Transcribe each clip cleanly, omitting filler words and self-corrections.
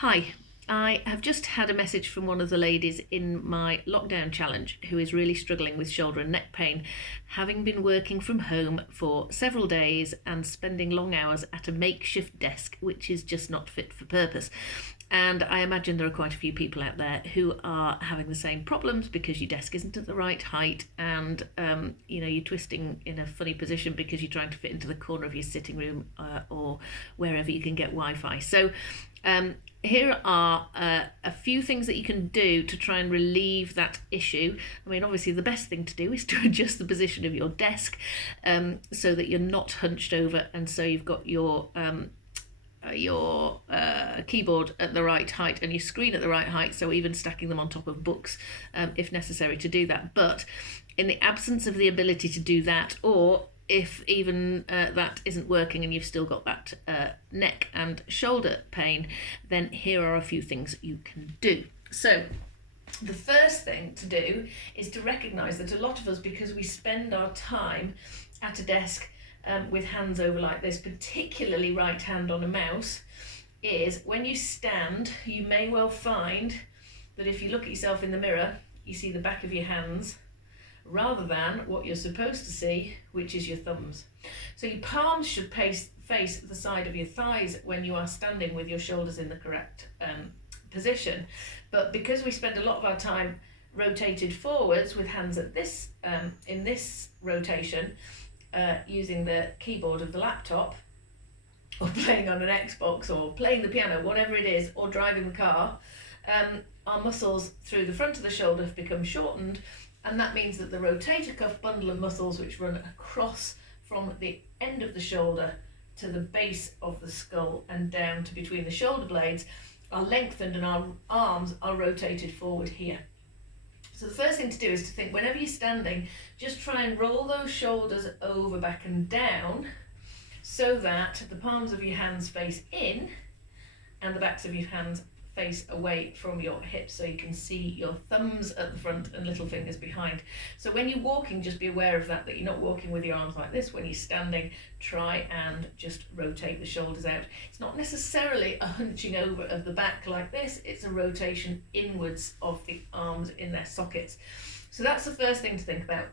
Hi, I have just had a message from one of the ladies in my lockdown challenge who is really struggling with shoulder and neck pain, having been working from home for several days and spending long hours at a makeshift desk, which is just not fit for purpose. And I imagine there are quite a few people out there who are having the same problems because your desk isn't at the right height and you're twisting in a funny position because you're trying to fit into the corner of your sitting room or wherever you can get Wi-Fi. So here are a few things that you can do to try and relieve that issue. I mean, obviously the best thing to do is to adjust the position of your desk so that you're not hunched over, and so you've got your keyboard at the right height and your screen at the right height, so even stacking them on top of books if necessary to do that. But in the absence of the ability to do that, or if even that isn't working and you've still got that neck and shoulder pain, then here are a few things you can do. So the first thing to do is to recognise that a lot of us, because we spend our time at a desk with hands over like this, particularly right hand on a mouse, is when you stand, you may well find that if you look at yourself in the mirror, you see the back of your hands rather than what you're supposed to see, which is your thumbs. So your palms should face the side of your thighs when you are standing with your shoulders in the correct position. But because we spend a lot of our time rotated forwards with hands at this in this rotation, using the keyboard of the laptop, or playing on an Xbox, or playing the piano, whatever it is, or driving the car, our muscles through the front of the shoulder have become shortened, and that means that the rotator cuff bundle of muscles, which run across from the end of the shoulder to the base of the skull and down to between the shoulder blades, are lengthened, and our arms are rotated forward here. So the first thing to do is to think, whenever you're standing, just try and roll those shoulders over, back and down, so that the palms of your hands face in and the backs of your hands face away from your hips, so you can see your thumbs at the front and little fingers behind. So when you're walking, just be aware of that you're not walking with your arms like this. When you're standing, try and just rotate the shoulders out. It's not necessarily a hunching over of the back like this, it's a rotation inwards of the arms in their sockets. So that's the first thing to think about.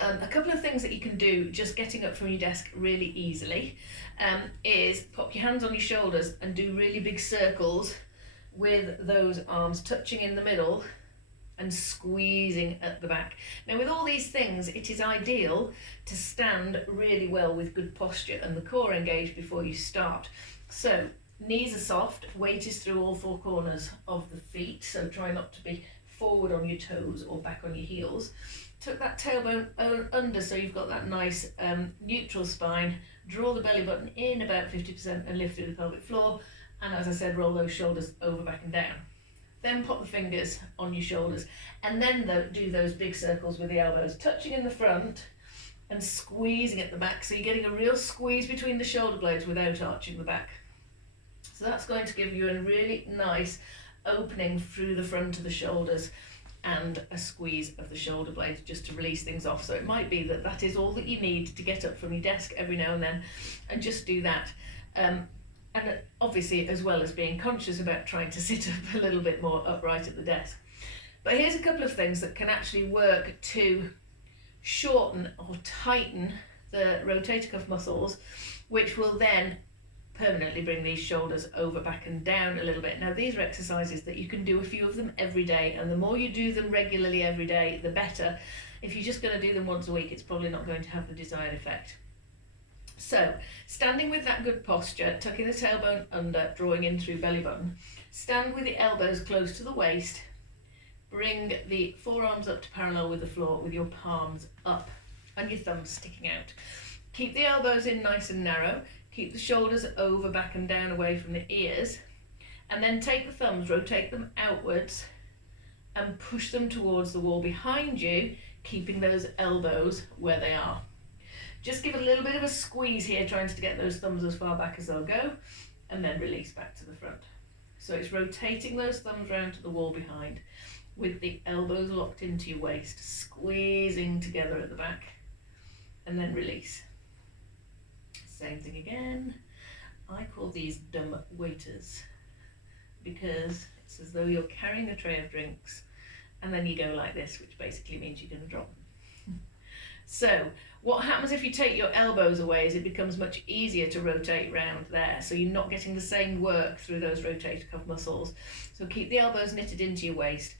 A couple of things that you can do just getting up from your desk really easily is pop your hands on your shoulders and do really big circles with those arms touching in the middle and squeezing at the back. Now, with all these things, it is ideal to stand really well with good posture and the core engaged before you start. So knees are soft, weight is through all four corners of the feet, so try not to be forward on your toes or back on your heels. Tuck that tailbone under so you've got that nice neutral spine. Draw the belly button in about 50% and lift through the pelvic floor. And as I said, roll those shoulders over, back and down. Then pop the fingers on your shoulders, and then do those big circles with the elbows, touching in the front and squeezing at the back. So you're getting a real squeeze between the shoulder blades without arching the back. So that's going to give you a really nice opening through the front of the shoulders and a squeeze of the shoulder blades just to release things off. So it might be that is all that you need to get up from your desk every now and then, and just do that. And obviously, as well as being conscious about trying to sit up a little bit more upright at the desk. But here's a couple of things that can actually work to shorten or tighten the rotator cuff muscles, which will then permanently bring these shoulders over, back and down a little bit. Now, these are exercises that you can do a few of them every day, and the more you do them regularly every day, the better. If you're just going to do them once a week, it's probably not going to have the desired effect. So, standing with that good posture, tucking the tailbone under, drawing in through belly button. Stand with the elbows close to the waist. Bring the forearms up to parallel with the floor with your palms up and your thumbs sticking out. Keep the elbows in nice and narrow. Keep the shoulders over, back and down away from the ears. And then take the thumbs, rotate them outwards and push them towards the wall behind you, keeping those elbows where they are. Just give a little bit of a squeeze here, trying to get those thumbs as far back as they'll go, and then release back to the front. So it's rotating those thumbs round to the wall behind with the elbows locked into your waist, squeezing together at the back, and then release. Same thing again. I call these dumb waiters. because it's as though you're carrying a tray of drinks and then you go like this, which basically means you're going to drop them. So what happens if you take your elbows away is it becomes much easier to rotate round there, so you're not getting the same work through those rotator cuff muscles. So keep the elbows knitted into your waist,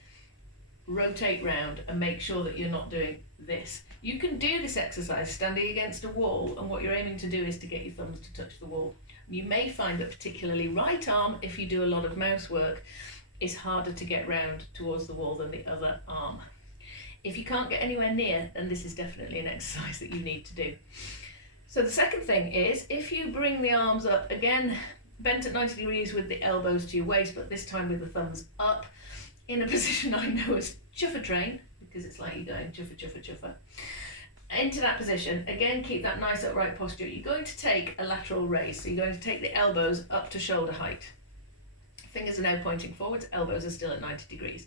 rotate round, and make sure that you're not doing this. You can do this exercise standing against a wall, and what you're aiming to do is to get your thumbs to touch the wall. You may find that particularly right arm, if you do a lot of mouse work, is harder to get round towards the wall than the other arm. If you can't get anywhere near, then this is definitely an exercise that you need to do. So the second thing is, if you bring the arms up, again, bent at 90 degrees with the elbows to your waist, but this time with the thumbs up, in a position I know as chuffer train, because it's like you're going chuffer, chuffer, chuffer. Into that position, again, keep that nice upright posture. You're going to take a lateral raise, so you're going to take the elbows up to shoulder height. Fingers are now pointing forwards, elbows are still at 90 degrees.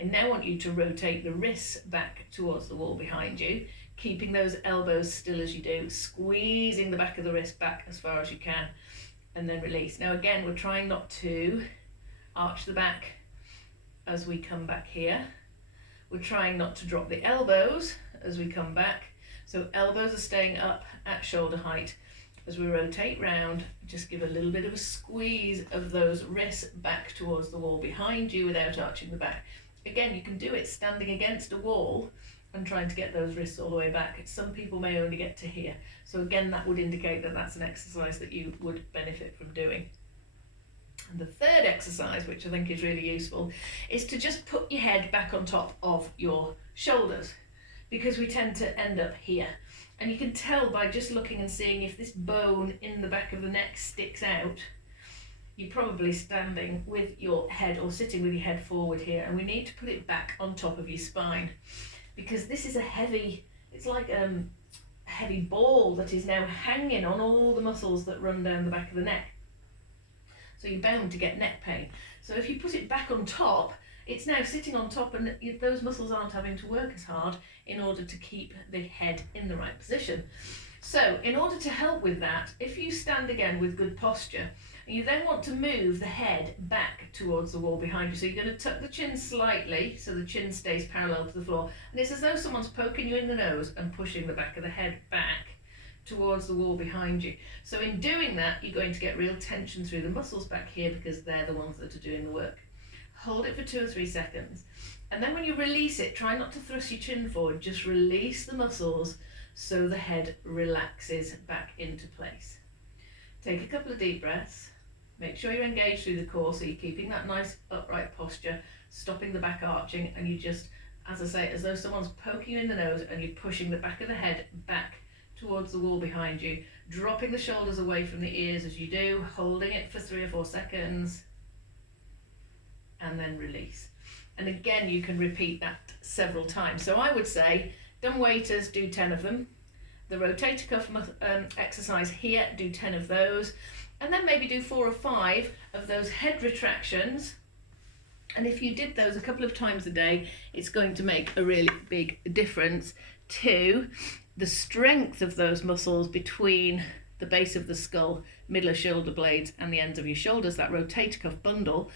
I now want you to rotate the wrists back towards the wall behind you, keeping those elbows still as you do, squeezing the back of the wrist back as far as you can, and then release. Now again, we're trying not to arch the back as we come back here. We're trying not to drop the elbows as we come back. So elbows are staying up at shoulder height. As we rotate round, just give a little bit of a squeeze of those wrists back towards the wall behind you without arching the back. Again, you can do it standing against a wall and trying to get those wrists all the way back. Some people may only get to here. So again, that would indicate that that's an exercise that you would benefit from doing. And the third exercise, which I think is really useful, is to just put your head back on top of your shoulders, because we tend to end up here. And you can tell by just looking and seeing if this bone in the back of the neck sticks out. You're probably standing with your head or sitting with your head forward here, and we need to put it back on top of your spine, because this is a heavy, it's like a heavy ball that is now hanging on all the muscles that run down the back of the neck. So you're bound to get neck pain. So if you put it back on top, it's now sitting on top, and those muscles aren't having to work as hard in order to keep the head in the right position. So in order to help with that, if you stand again with good posture, and you then want to move the head back towards the wall behind you. So you're going to tuck the chin slightly so the chin stays parallel to the floor. And it's as though someone's poking you in the nose and pushing the back of the head back towards the wall behind you. So in doing that, you're going to get real tension through the muscles back here, because they're the ones that are doing the work. Hold it for 2 or 3 seconds. And then when you release it, try not to thrust your chin forward, just release the muscles so the head relaxes back into place. Take a couple of deep breaths. Make sure you're engaged through the core, so you're keeping that nice upright posture, stopping the back arching, and you just, as I say, as though someone's poking you in the nose and you're pushing the back of the head back towards the wall behind you, dropping the shoulders away from the ears as you do, holding it for 3 or 4 seconds, and then release. And again, you can repeat that several times. So I would say, dumb waiters, do 10 of them. The rotator cuff exercise here, do 10 of those. And then maybe do 4 or 5 of those head retractions. And if you did those a couple of times a day, it's going to make a really big difference to the strength of those muscles between the base of the skull, middle of shoulder blades, and the ends of your shoulders, that rotator cuff bundle.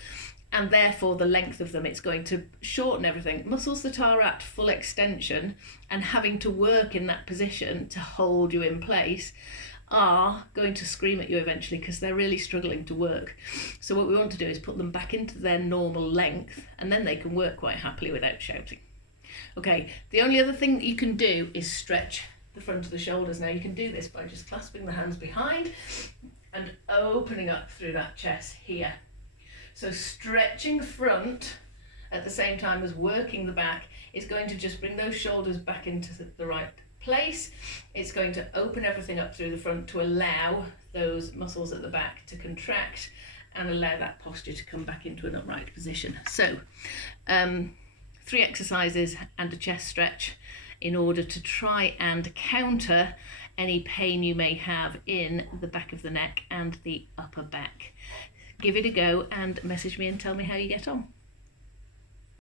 And therefore the length of them, it's going to shorten everything. Muscles that are at full extension and having to work in that position to hold you in place are going to scream at you eventually, because they're really struggling to work. So what we want to do is put them back into their normal length, and then they can work quite happily without shouting. Okay, the only other thing that you can do is stretch the front of the shoulders. Now you can do this by just clasping the hands behind and opening up through that chest here. So stretching the front at the same time as working the back is going to just bring those shoulders back into the right place. It's going to open everything up through the front to allow those muscles at the back to contract and allow that posture to come back into an upright position. So 3 exercises and a chest stretch in order to try and counter any pain you may have in the back of the neck and the upper back. Give it a go and message me and tell me how you get on.